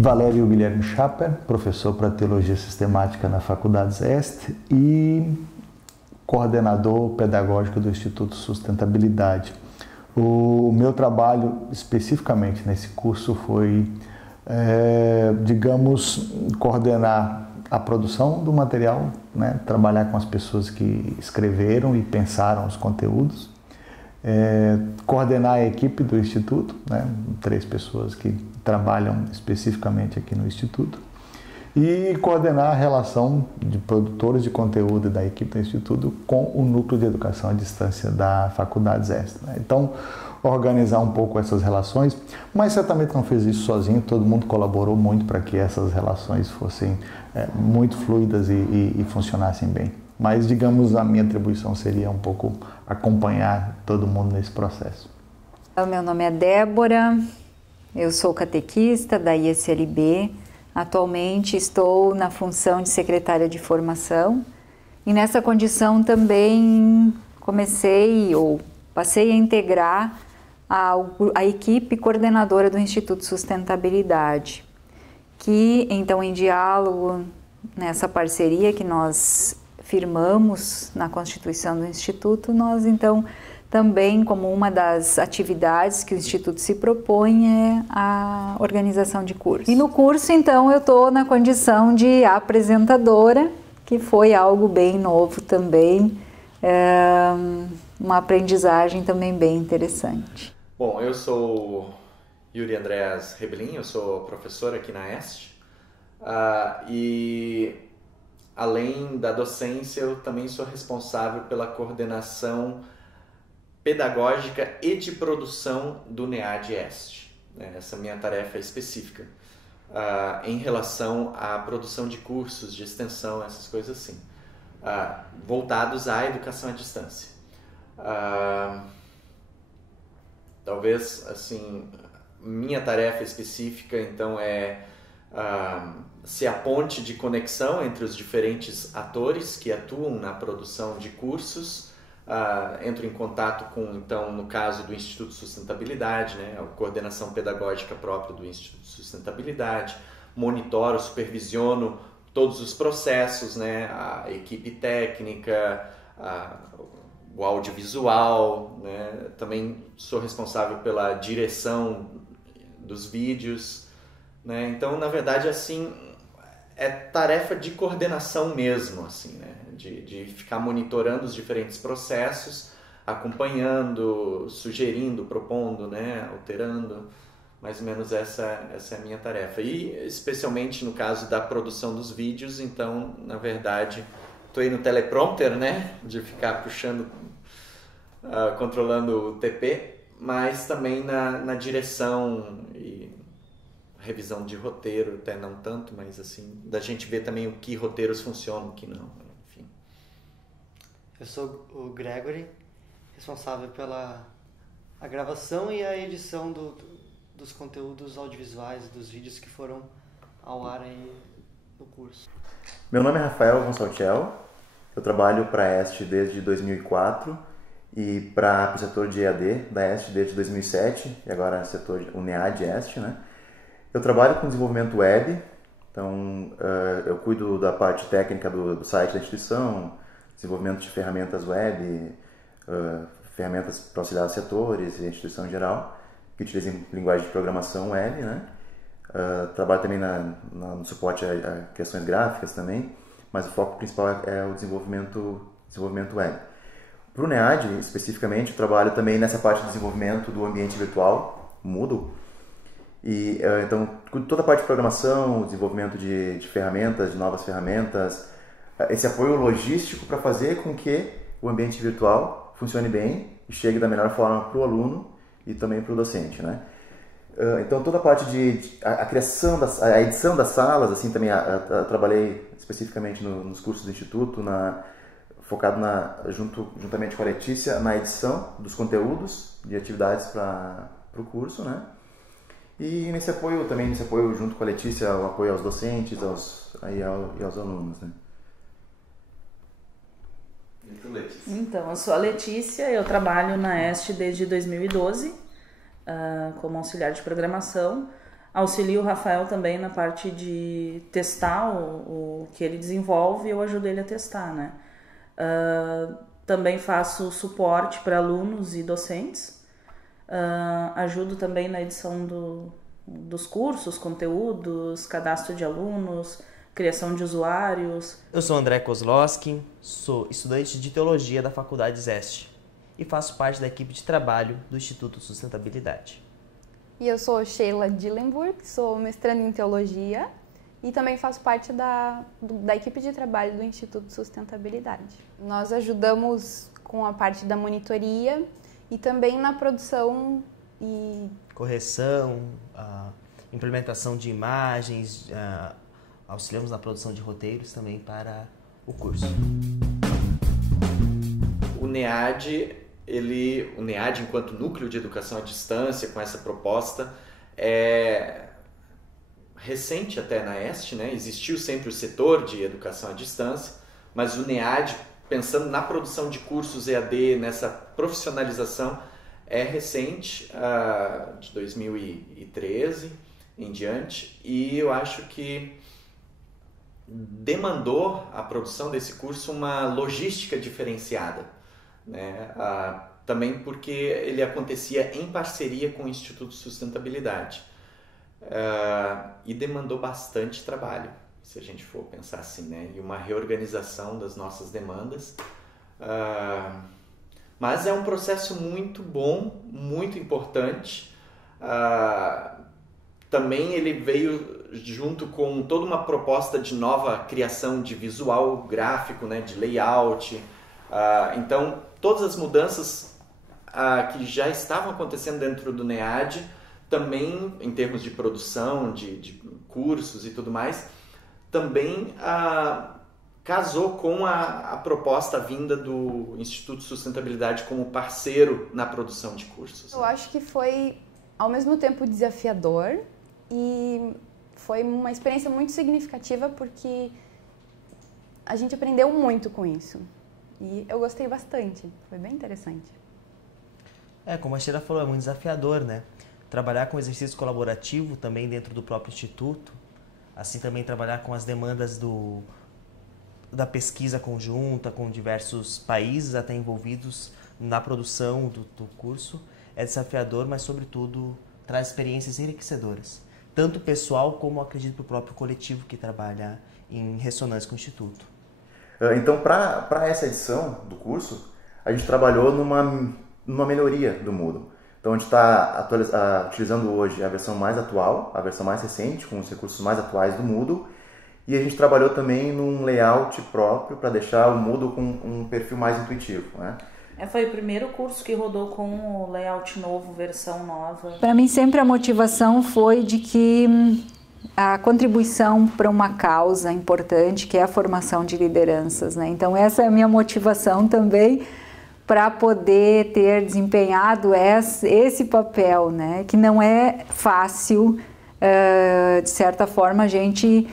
Valério Guilherme Schaper, professor para Teologia Sistemática na Faculdades Est e coordenador pedagógico do Instituto Sustentabilidade. O meu trabalho especificamente nesse curso foi, digamos, coordenar a produção do material, né? Trabalhar com as pessoas que escreveram e pensaram os conteúdos, coordenar a equipe do Instituto, né? 3 pessoas que trabalham especificamente aqui no Instituto, e coordenar a relação de produtores de conteúdo da equipe do Instituto com o Núcleo de Educação à Distância da Faculdades Est, né? Então, organizar um pouco essas relações, mas certamente não fez isso sozinho, todo mundo colaborou muito para que essas relações fossem muito fluidas e funcionassem bem. Mas, digamos, a minha atribuição seria um pouco acompanhar todo mundo nesse processo. O meu nome é Débora, eu sou catequista da ISLB, atualmente estou na função de secretária de formação e nessa condição também passei a integrar a equipe coordenadora do Instituto Sustentabilidade, que então em diálogo nessa parceria que nós firmamos na Constituição do Instituto, nós então também, como uma das atividades que o Instituto se propõe, é a organização de cursos. E no curso, então, eu estou na condição de apresentadora, que foi algo bem novo também, uma aprendizagem também bem interessante. Bom, eu sou Yuri Andreas Rebelin, eu sou professor aqui na Est, e além da docência, eu também sou responsável pela coordenação pedagógica e de produção do NEAD Est. Essa minha tarefa é específica em relação à produção de cursos de extensão, essas coisas assim, voltados à educação à distância. Talvez, assim, minha tarefa específica, então, é ser a ponte de conexão entre os diferentes atores que atuam na produção de cursos. Entro em contato com, então, no caso do Instituto Sustentabilidade, né, a coordenação pedagógica própria do Instituto Sustentabilidade, monitoro, supervisiono todos os processos, né, a equipe técnica, o audiovisual, né, também sou responsável pela direção dos vídeos, né, então, na verdade, assim, é tarefa de coordenação mesmo, assim, né? De ficar monitorando os diferentes processos, acompanhando, sugerindo, propondo, né? Alterando, mais ou menos essa é a minha tarefa. E especialmente no caso da produção dos vídeos, então, na verdade, estou aí no teleprompter, né? De ficar puxando, controlando o TP, mas também na direção e revisão de roteiro, até não tanto, mas assim, da gente ver também o que roteiros funcionam, o que não, enfim. Eu sou o Gregory, responsável pela a gravação e a edição dos conteúdos audiovisuais, dos vídeos que foram ao ar aí no curso. Meu nome é Rafael Gonçaltiel, eu trabalho para a Est desde 2004 e para o setor de EAD da Est desde 2007 e agora setor o NEAD Est, né? Eu trabalho com desenvolvimento web, então eu cuido da parte técnica do site da instituição, desenvolvimento de ferramentas web, ferramentas para auxiliar os setores e a instituição em geral, que utilizam linguagem de programação web, né? Trabalho também no suporte a questões gráficas também, mas o foco principal é o desenvolvimento web. Para o NEAD, especificamente, eu trabalho também nessa parte de desenvolvimento do ambiente virtual, Moodle. E então, toda a parte de programação, desenvolvimento de ferramentas, de novas ferramentas, esse apoio logístico para fazer com que o ambiente virtual funcione bem e chegue da melhor forma para o aluno e também para o docente, né? Então, toda a parte a criação, a edição das salas, assim, também trabalhei especificamente nos cursos do Instituto, focado juntamente com a Letícia, na edição dos conteúdos de atividades para o curso, né? E nesse apoio junto com a Letícia, o apoio aos docentes e aos alunos, né? Então, eu sou a Letícia, eu trabalho na Est desde 2012 como auxiliar de programação. Auxilio o Rafael também na parte de testar o que ele desenvolve e eu ajudo ele a testar, né? Também faço suporte para alunos e docentes. Ajudo também na edição dos cursos, conteúdos, cadastro de alunos, criação de usuários. Eu sou André Kozlowski, sou estudante de Teologia da Faculdade Zeste e faço parte da equipe de trabalho do Instituto Sustentabilidade. E eu sou Sheila Dillenburg, sou mestranda em Teologia e também faço parte da equipe de trabalho do Instituto Sustentabilidade. Nós ajudamos com a parte da monitoria e também na produção e correção, implementação de imagens, auxiliamos na produção de roteiros também para o curso. O NEAD, enquanto núcleo de educação à distância, com essa proposta, é recente até na EST, né? Existiu sempre o setor de educação à distância, mas o NEAD, pensando na produção de cursos EAD, nessa profissionalização, é recente, de 2013 em diante, e eu acho que demandou a produção desse curso uma logística diferenciada, né? Também porque ele acontecia em parceria com o Instituto de Sustentabilidade, e demandou bastante trabalho, se a gente for pensar assim, né? E uma reorganização das nossas demandas. Mas é um processo muito bom, muito importante. Também ele veio junto com toda uma proposta de nova criação de visual gráfico, né, de layout. Então, todas as mudanças que já estavam acontecendo dentro do NEAD, também em termos de produção, de cursos e tudo mais, também casou com a proposta vinda do Instituto de Sustentabilidade como parceiro na produção de cursos. Eu acho que foi, ao mesmo tempo, desafiador e foi uma experiência muito significativa porque a gente aprendeu muito com isso. E eu gostei bastante, foi bem interessante. Como a Sheila falou, é muito desafiador, né? Trabalhar com exercício colaborativo também dentro do próprio Instituto, assim também trabalhar com as demandas da pesquisa conjunta com diversos países até envolvidos na produção do curso, é desafiador, mas sobretudo traz experiências enriquecedoras, tanto pessoal como acredito para o próprio coletivo que trabalha em ressonância com o Instituto. Então, para essa edição do curso, a gente trabalhou numa melhoria do Moodle. Então, a gente está utilizando hoje a versão mais atual, a versão mais recente, com os recursos mais atuais do Moodle. E a gente trabalhou também num layout próprio para deixar o Moodle com um perfil mais intuitivo, né? Foi o primeiro curso que rodou com o layout novo, versão nova. Para mim, sempre a motivação foi de que a contribuição para uma causa importante, que é a formação de lideranças, né? Então, essa é a minha motivação também, para poder ter desempenhado esse papel, né? Que não é fácil, de certa forma, a gente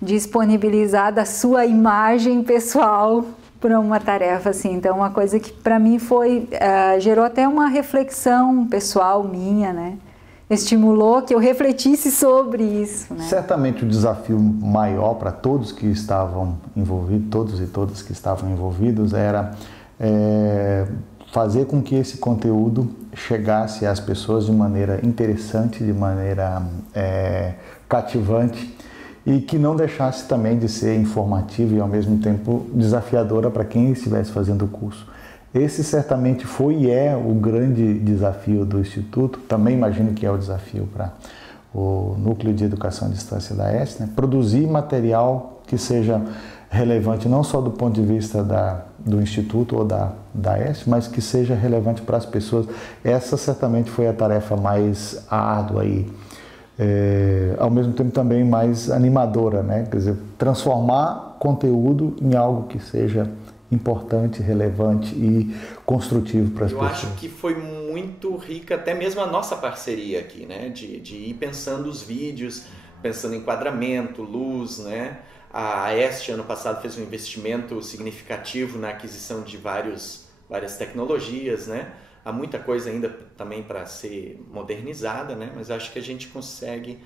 disponibilizar da sua imagem pessoal para uma tarefa assim. Então, uma coisa que para mim gerou até uma reflexão pessoal minha, né? Estimulou que eu refletisse sobre isso, né? Certamente o desafio maior para todos que estavam envolvidos, todos e todas que estavam envolvidos, era fazer com que esse conteúdo chegasse às pessoas de maneira interessante, de maneira cativante e que não deixasse também de ser informativo e ao mesmo tempo desafiadora para quem estivesse fazendo o curso. Esse certamente foi e é o grande desafio do Instituto, também imagino que é o desafio para o Núcleo de Educação à Distância da EST, né? Produzir material que seja relevante não só do ponto de vista do Instituto ou da EST, mas que seja relevante para as pessoas. Essa certamente foi a tarefa mais árdua e ao mesmo tempo também mais animadora, né? Quer dizer, transformar conteúdo em algo que seja importante, relevante e construtivo para as pessoas. Eu acho que foi muito rica até mesmo a nossa parceria aqui, né? De ir pensando os vídeos, pensando em enquadramento, luz, né? A EST, ano passado, fez um investimento significativo na aquisição de várias tecnologias, né? há muita coisa ainda também para ser modernizada, né? Mas acho que a gente consegue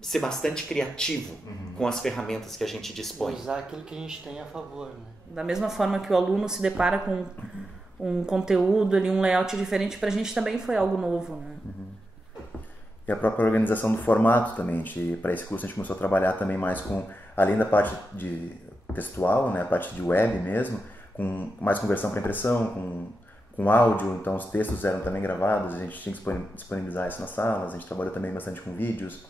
ser bastante criativo com as ferramentas que a gente dispõe. Usar aquilo que a gente tem a favor, né? Da mesma forma que o aluno se depara com um conteúdo ali, um layout diferente, para a gente também foi algo novo, né? E a própria organização do formato também. Para esse curso a gente começou a trabalhar também mais com, além da parte de textual, né, a parte de web mesmo, com mais conversão para impressão, com áudio, então os textos eram também gravados, a gente tinha que disponibilizar isso nas salas, a gente trabalhou também bastante com vídeos.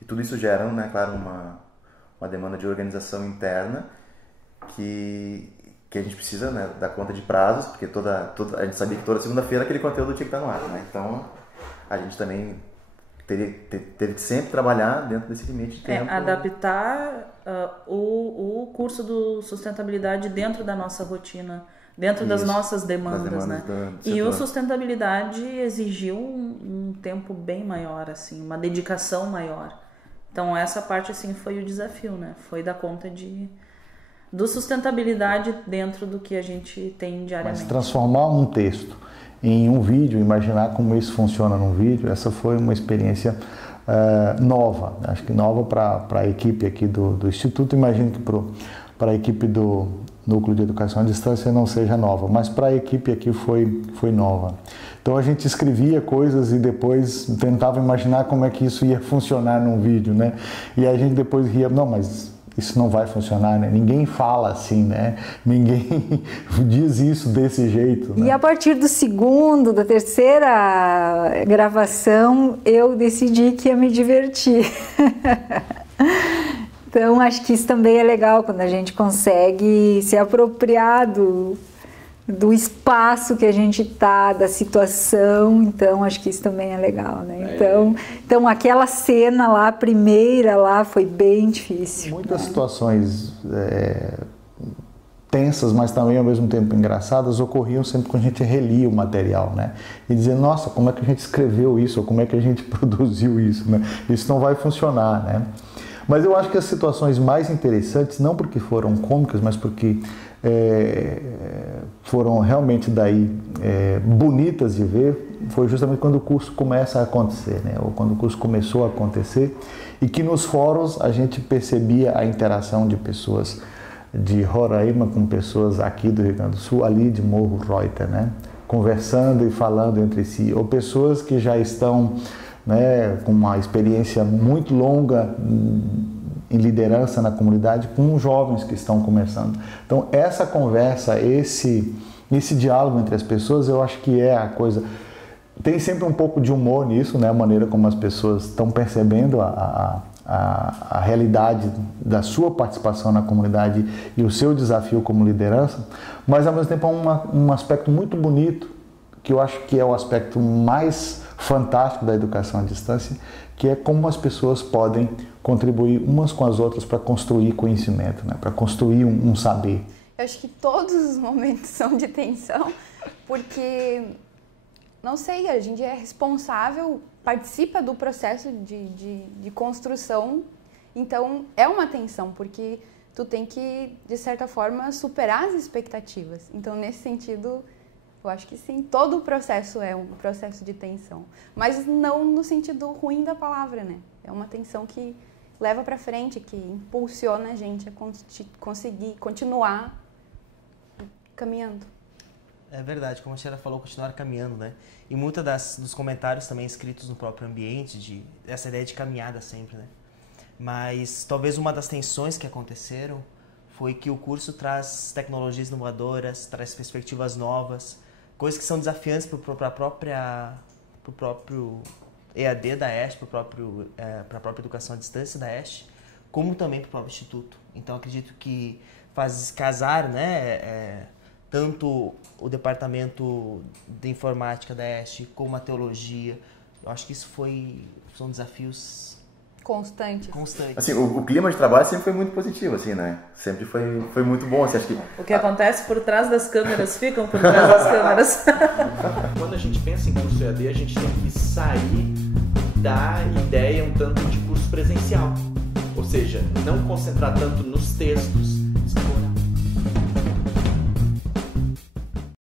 E tudo isso gera, né, claro, uma demanda de organização interna que a gente precisa, né, dar conta de prazos, porque a gente sabia que toda segunda-feira aquele conteúdo tinha que estar no ar, né? Então a gente também teve que sempre trabalhar dentro desse limite de tempo. Adaptar o curso do sustentabilidade dentro da nossa rotina, dentro das nossas demandas, né? E o sustentabilidade exigiu um tempo bem maior, assim, uma dedicação maior. Então essa parte assim foi o desafio, né? Foi dar conta do sustentabilidade dentro do que a gente tem diariamente. Mas transformar um texto em um vídeo, imaginar como isso funciona num vídeo, essa foi uma experiência nova, acho que nova para a equipe aqui do Instituto. Imagino que para a equipe do Núcleo de Educação à Distância não seja nova, mas para a equipe aqui foi nova. Então a gente escrevia coisas e depois tentava imaginar como é que isso ia funcionar num vídeo, né? E a gente depois ria, não, mas isso não vai funcionar, né? Ninguém fala assim, né? Ninguém diz isso desse jeito, né? E a partir da terceira gravação, eu decidi que ia me divertir. Então, acho que isso também é legal, quando a gente consegue se apropriar do espaço que a gente está, da situação. Então, acho que isso também é legal, né? Então aquela cena lá, a primeira lá, foi bem difícil. Muitas situações tensas, mas também ao mesmo tempo engraçadas, ocorriam sempre quando a gente relia o material, né? E dizia, nossa, como é que a gente escreveu isso? Ou como é que a gente produziu isso, né? Isso não vai funcionar, né? Mas eu acho que as situações mais interessantes, não porque foram cômicas, mas porque foram realmente daí bonitas de ver, foi justamente quando o curso começa a acontecer, né? Ou quando o curso começou a acontecer, e que nos fóruns a gente percebia a interação de pessoas de Roraima com pessoas aqui do Rio Grande do Sul, ali de Morro Reuter, né? Conversando e falando entre si, ou pessoas que já estão, né, com uma experiência muito longa em liderança na comunidade, com jovens que estão começando. Então essa conversa, esse diálogo entre as pessoas, eu acho que é a coisa. Tem sempre um pouco de humor nisso, né, a maneira como as pessoas estão percebendo a realidade da sua participação na comunidade e o seu desafio como liderança, mas ao mesmo tempo há um aspecto muito bonito, que eu acho que é o aspecto mais fantástico da educação à distância, que é como as pessoas podem contribuir umas com as outras para construir conhecimento, né? Para construir um saber. Eu acho que todos os momentos são de tensão, porque, não sei, a gente é responsável, participa do processo de construção, então é uma tensão, porque tu tem que, de certa forma, superar as expectativas. Então, nesse sentido, eu acho que sim, todo o processo é um processo de tensão, mas não no sentido ruim da palavra, né? É uma tensão que leva para frente, que impulsiona a gente a conseguir continuar caminhando. É verdade, como a Sheila falou, continuar caminhando, né? E muitos dos comentários também escritos no próprio ambiente, essa ideia de caminhada sempre, né? Mas talvez uma das tensões que aconteceram foi que o curso traz tecnologias inovadoras, traz perspectivas novas, coisas que são desafiantes para o próprio EAD da EST, para a própria educação à distância da EST, como também para o próprio Instituto. Então, acredito que faz casar, né, tanto o departamento de informática da EST como a teologia. Eu acho que isso são desafios constantes. Assim, o clima de trabalho sempre foi muito positivo, assim, né? Sempre foi muito bom. Assim, acho que o que acontece por trás das câmeras ficam por trás das câmeras. Quando a gente pensa em curso EAD, a gente tem que sair da ideia um tanto de curso presencial. Ou seja, não concentrar tanto nos textos,